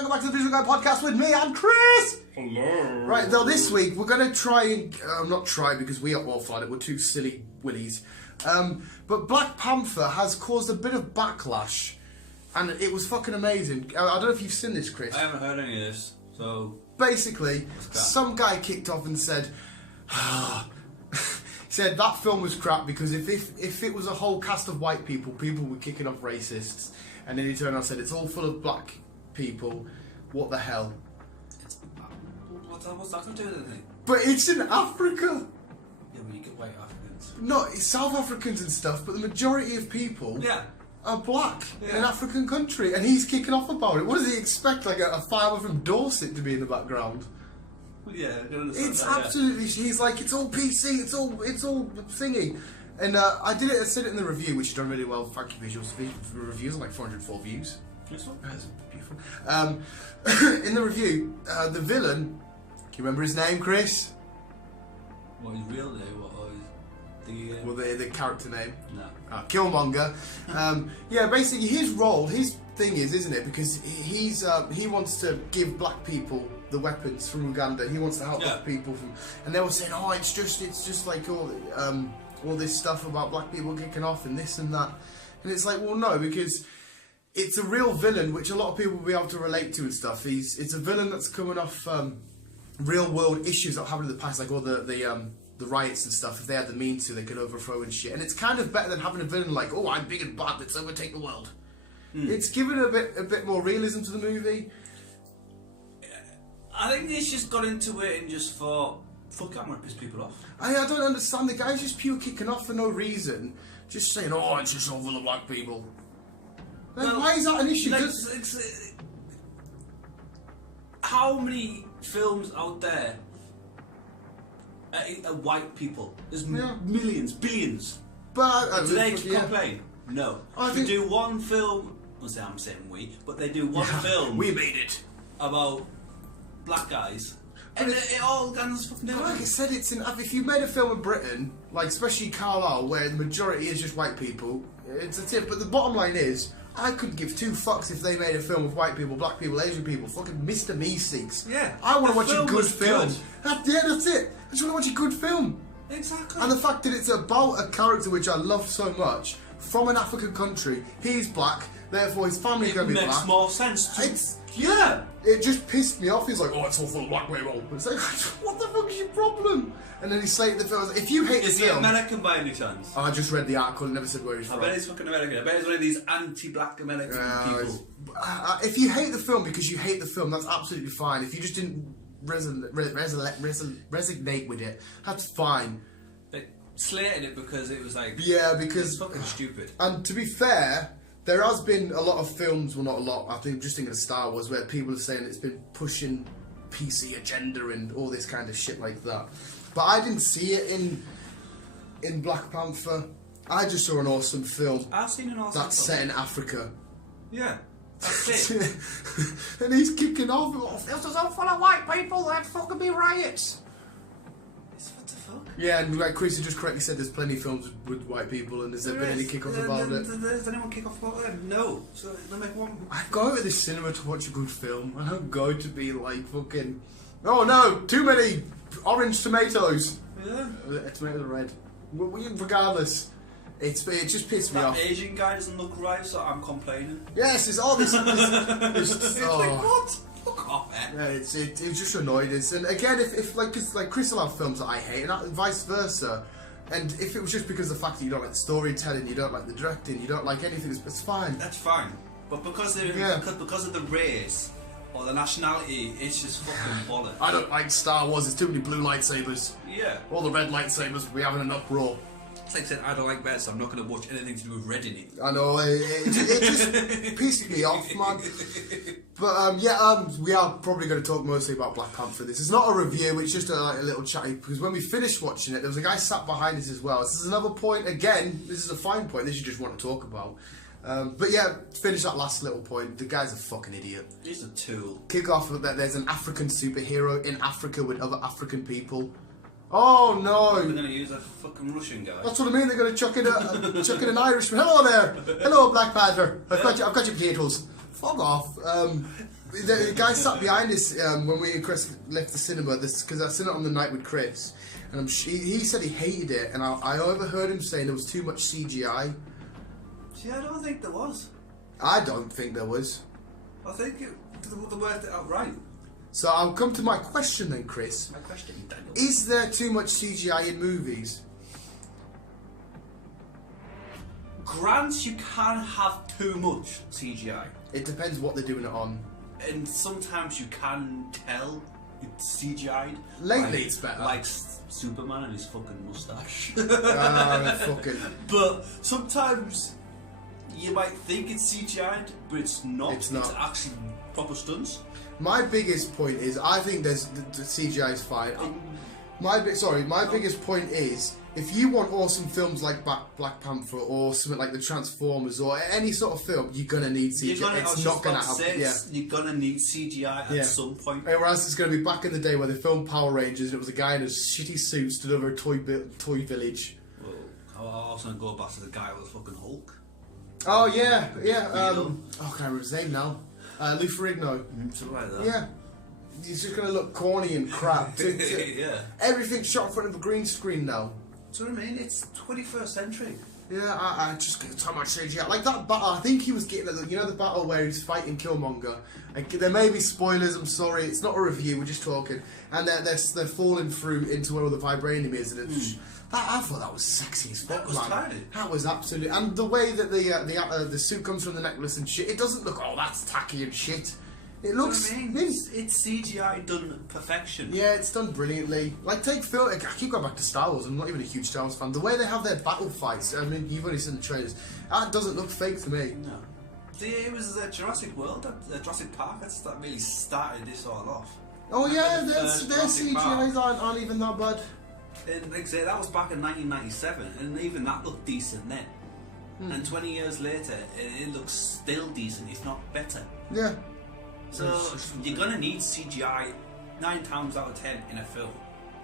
welcome back to the Visual Guy Podcast with me, I'm Chris! Hello. Right, now this week we're going to try and, not try because we are awful at it, we're two silly willies. But Black Panther has caused a bit of backlash, and it was fucking amazing. I don't know if you've seen this, Chris. I haven't heard any of this, so... Basically, some guy kicked off and said, said that film was crap because if it was a whole cast of white people, people were kicking off racists. And then he turned around and said, it's all full of black people. What the hell? What's that going to do with anything? But it's in Africa. Yeah, but you get white Africans. No, it's South Africans and stuff, but the majority of people are black in an African country. And he's kicking off about it. What does he expect? Like a farmer from Dorset to be in the background? Yeah, I can understand It's that, absolutely. He's like, it's all PC. It's all thingy. And I said it in the review, which has done really well. Thank you, visuals. The reviews are like 404 views. This one? That's beautiful. In the review, the villain. Can you remember his name, Chris? What his real name? What his Well, the character name. No. Killmonger. Yeah, basically his role, his thing is, isn't it? Because he wants to give black people the weapons from Uganda. He wants to help black people from, and they were saying, oh, it's just like all this stuff about black people kicking off and this and that, and it's like, well, no, because it's a real villain which a lot of people will be able to relate to and stuff. It's a villain that's coming off real world issues that happened in the past, like all the riots and stuff. If they had the means to, they could overthrow and shit. And it's kind of better than having a villain like, oh, I'm big and bad, let's overtake the world. It's given a bit more realism to the movie. I think he's just got into it and just thought, fuck, I'm going to piss people off. I don't understand. The guy's just pure kicking off for no reason. Just saying, oh, it's just all full of black people. Then why is that an issue? How many films out there are white people? There's millions, billions. But do they complain? No. They do one film. I'm saying we, but they do one film. We made it about black guys. And it all guns fucking down. Like I said, if you made a film in Britain, like especially Carlisle, where the majority is just white people, it's a tip. But the bottom line is, I couldn't give two fucks if they made a film with white people, black people, Asian people, fucking Mr. Meeseeks. Yeah. I want to watch a good film. Good. That's it. I just want to watch a good film. Exactly. And the fact that it's about a character which I love so much, from an African country, he's black, therefore his family's going to be black. It makes more sense. It just pissed me off. He's like, oh, it's all full of black people. It's like, what the fuck is your problem? And then he's saying the film, if you hate the film... Is he American by any chance? I just read the article and never said where he's from. I bet he's fucking American. I bet he's one of these anti-black American people. If you hate the film because you hate the film, that's absolutely fine. If you just didn't resonate with it, that's fine. They slated it because it was like... Yeah, because... It's fucking stupid. And to be fair... There has been a lot of films, well not a lot, I think just thinking of Star Wars, where people are saying it's been pushing PC agenda and all this kind of shit like that. But I didn't see it in Black Panther. I just saw an awesome film. I've seen an awesome film. That's set in Africa. Yeah, that's it. And he's kicking off, this is all full of white people, there'd fucking be riots. What the fuck? Yeah, and like Chris just correctly said, there's plenty of films with white people, and has there been any kick-off about it? Does anyone kick off about it? No. So let me make one. I go to the cinema to watch a good film. I don't go to be like fucking. Oh no, too many orange tomatoes. Yeah. Tomatoes are red. Regardless, it just pissed me off. That Asian guy doesn't look right, so I'm complaining. Yes, it's all this. It's like what? Fuck off, man. It just annoyed us. And again, if like, cause like Chris will have films that I hate, and vice versa. And if it was just because of the fact that you don't like the storytelling, you don't like the directing, you don't like anything, it's fine. That's fine. But because of the race or the nationality, it's just fucking bollocks. I don't like Star Wars. There's too many blue lightsabers. Yeah. All the red lightsabers. We having an uproar. It's like saying I don't like red, so I'm not going to watch anything to do with red in it. I know, it just pissed me off, man. But we are probably going to talk mostly about Black Panther. This is not a review, it's just a little chatty, because when we finished watching it, there was a guy sat behind us as well. This is another point, again, this is a fine point, this you just want to talk about. But yeah, finish that last little point. The guy's a fucking idiot. He's a tool. Kick off that there's an African superhero in Africa with other African people. Oh no! We're going to use a fucking Russian guy. That's what I mean. They're going to chuck in an Irishman. Hello there. Hello, Black Panther. I've got your potatoes. Fuck off. The guy sat behind us when we and Chris left the cinema, because I seen it on the night with Chris, and he said he hated it, and I overheard him saying there was too much CGI. See, I don't think there was. I don't think there was. I think they worked it out right. So I'll come to my question then, Chris. My question, Daniel. Is there too much CGI in movies? Grant, you can have too much CGI. It depends what they're doing it on. And sometimes you can tell it's CGI'd. Lately it's better. Like Superman and his fucking moustache. Fucking. But sometimes you might think it's CGI'd, but it's not. It's not. It's actually proper stunts. My biggest point is, I think the CGI is fine. My biggest point is, if you want awesome films like Black Panther or something like the Transformers or any sort of film, you're gonna need CGI. It's not gonna happen. You're gonna need CGI at some point. Whereas it's gonna be back in the day where they filmed Power Rangers and it was a guy in a shitty suit stood over a toy village. Well, I was gonna go back to the guy with the fucking Hulk. Oh yeah. I can't remember his name now. Lou Ferrigno. Something like that. Yeah. He's just gonna look corny and crap. Yeah. Everything's shot in front of a green screen now. Do you know what I mean? It's 21st century. Yeah, I just get so much CGI. Like that battle, I think he was getting, the battle where he's fighting Killmonger. There may be spoilers, I'm sorry, it's not a review, we're just talking. And they're falling through into where all the vibranium is, and it's I thought that was sexy as fuck, man. Tiny. That was absolutely, and the way that the suit comes from the necklace and shit, it doesn't look, oh, that's tacky and shit. It looks. You know what I mean? It's CGI done perfection. Yeah, it's done brilliantly. Like, take film. I keep going back to Star Wars. I'm not even a huge Star Wars fan. The way they have their battle fights. I mean, you've only seen the trailers. That doesn't look fake to me. No. It was Jurassic World, Jurassic Park. That really started this all off. Oh yeah, their CGIs aren't even that bad. And like I say, that was back in 1997, and even that looked decent then. And 20 years later, it looks still decent, if not better. Yeah. So you're gonna need CGI 9 times out of 10 in a film,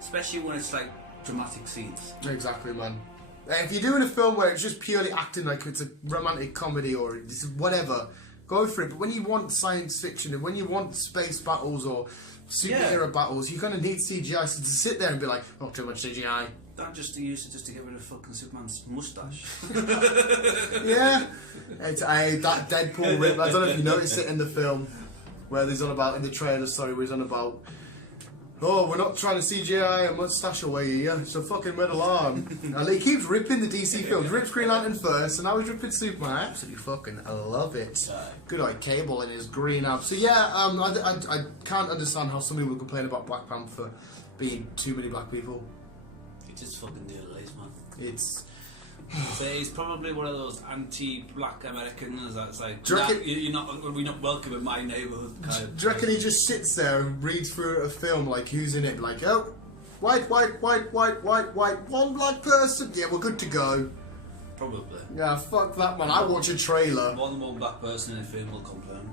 especially when it's like dramatic scenes. Exactly, man. If you're doing a film where it's just purely acting, like it's a romantic comedy or whatever, go for it. But when you want science fiction and when you want space battles or superhero battles, you're gonna need CGI. So to sit there and be like, oh, too much CGI. That just to use it just to get rid of fucking Superman's moustache. Yeah, that Deadpool rip. I don't know if you noticed it in the film. Where he's on about, in the trailer, sorry, where he's on about, oh, we're not trying to CGI a mustache away here, it's a fucking metal arm. And he keeps ripping the DC films. Ripped Green Lantern first, and now he's ripping Superman. I absolutely fucking love it. Good old Cable in his green arm. So yeah, I can't understand how somebody would complain about Black Panther being too many black people. It's just fucking delays, man. It's... So he's probably one of those anti-black Americans that's like, we're not welcome in my neighbourhood kind of. Do you reckon he just sits there and reads through a film like who's in it, like, oh, white, one black person, yeah, we're good to go. Probably. Yeah, fuck that, man. I watch a trailer. More than one black person in a film will complain.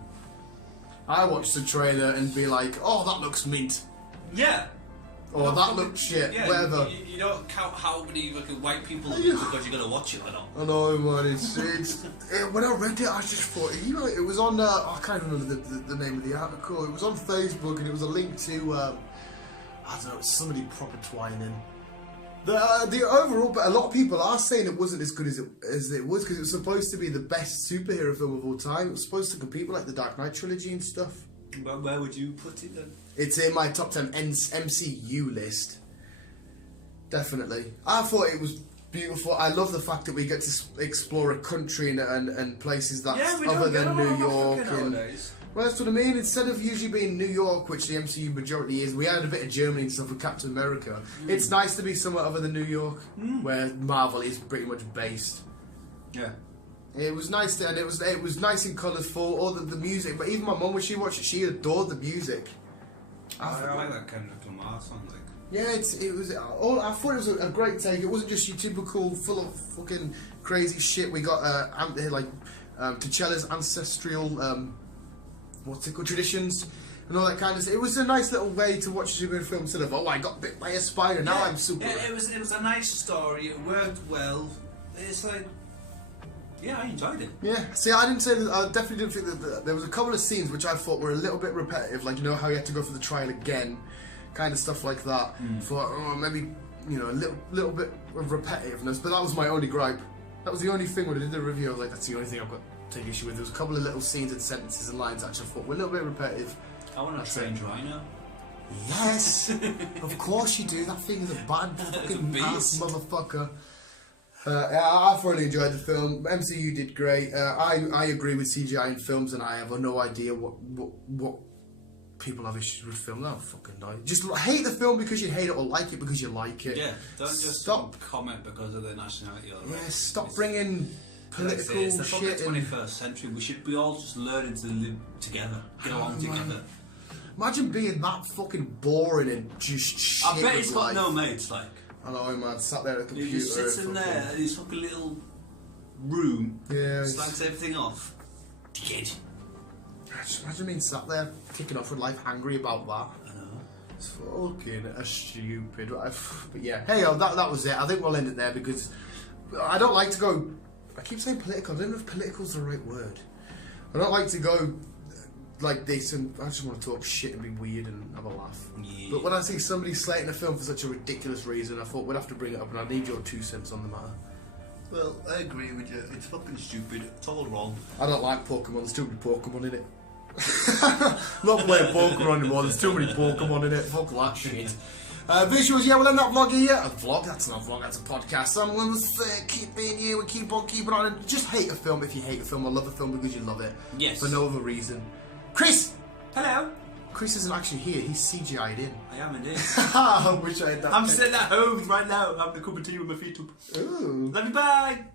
I watch the trailer and be like, oh, that looks mint. Yeah. Or that looks shit, whatever. You don't count how many fucking white people because you're going to watch it or not. I know, man. When I read it, I just thought, it was on, I can't remember the name of the article. It was on Facebook and it was a link to, I don't know, somebody proper twining. The overall, but a lot of people are saying it wasn't as good as it was because it was supposed to be the best superhero film of all time. It was supposed to compete with like the Dark Knight trilogy and stuff. But where would you put it then? It's in my top 10 MCU list. Definitely. I thought it was beautiful. I love the fact that we get to explore a country and places that's other than New York. Well, that's what I mean. Instead of usually being New York, which the MCU majority is, we had a bit of Germany and stuff with Captain America. It's nice to be somewhere other than New York, where Marvel is pretty much based. Yeah. It was nice, and it was nice and colourful. All the music, but even my mum, when she watched it, she adored the music. I like that kind of Lamar song, like. Yeah, I thought it was a great take. It wasn't just your typical full of fucking crazy shit. We got T'Challa's ancestral traditions and all that kind of stuff. It was a nice little way to watch a superhero film instead of, oh, I got bit by a spider, now I'm super. Yeah, it was a nice story. It worked well. It's like Yeah, I enjoyed it. Yeah, see, I definitely didn't think that there was a couple of scenes which I thought were a little bit repetitive, like, you know, how you had to go for the trial again, kind of stuff like that. Thought, oh, maybe, you know, a little bit of repetitiveness, but that was my only gripe. That was the only thing when I did the review. I was like, that's the only thing I've got to take issue with. There was a couple of little scenes and sentences and lines that I just thought were a little bit repetitive. I want a strange rhino. Yes, of course you do. That thing is a bad fucking ass motherfucker. I thoroughly enjoyed the film. MCU did great. I agree with CGI in films, and I have no idea what people have issues with film. I don't fucking know. Just hate the film because you hate it, or like it because you like it. Yeah, don't just stop comment because of their nationality or yeah, race. stop bringing political it's the shit fucking 21st century. We should be all just learning to live together, get along together. Imagine being that fucking boring and just shit. I bet he's got life. no mates, like. I know, man. Sat there at a computer. He just sits in there in his fucking little room. Yeah. Slags everything off. Dickhead. Just imagine being sat there, kicking off with life, angry about that. I know. It's fucking stupid. But yeah, hey, that was it. I think we'll end it there because I don't like to go. I keep saying political. I don't know if political is the right word. I don't like to go like this, and I just want to talk shit and be weird and have a laugh. Yeah. But when I see somebody slating a film for such a ridiculous reason, I thought we'd have to bring it up, and I need your 2 cents on the matter. Well, I agree with you. It's fucking stupid. It's all wrong. I don't like Pokemon. There's too many Pokemon in it. Not playing Pokemon anymore. There's too many Pokemon in it. Fuck that shit. Visuals, yeah, we'll end that vlog here. A vlog? That's not a vlog, that's a podcast. Someone's keep being you and keep on keeping on. And just hate a film if you hate a film, or love a film because you love it. Yes. For no other reason. Chris! Hello. Chris isn't actually here, he's CGI'd in. I am indeed. I wish I had that. I'm sitting at home right now, having a cup of tea with my feet up. Ooh. Love you, bye!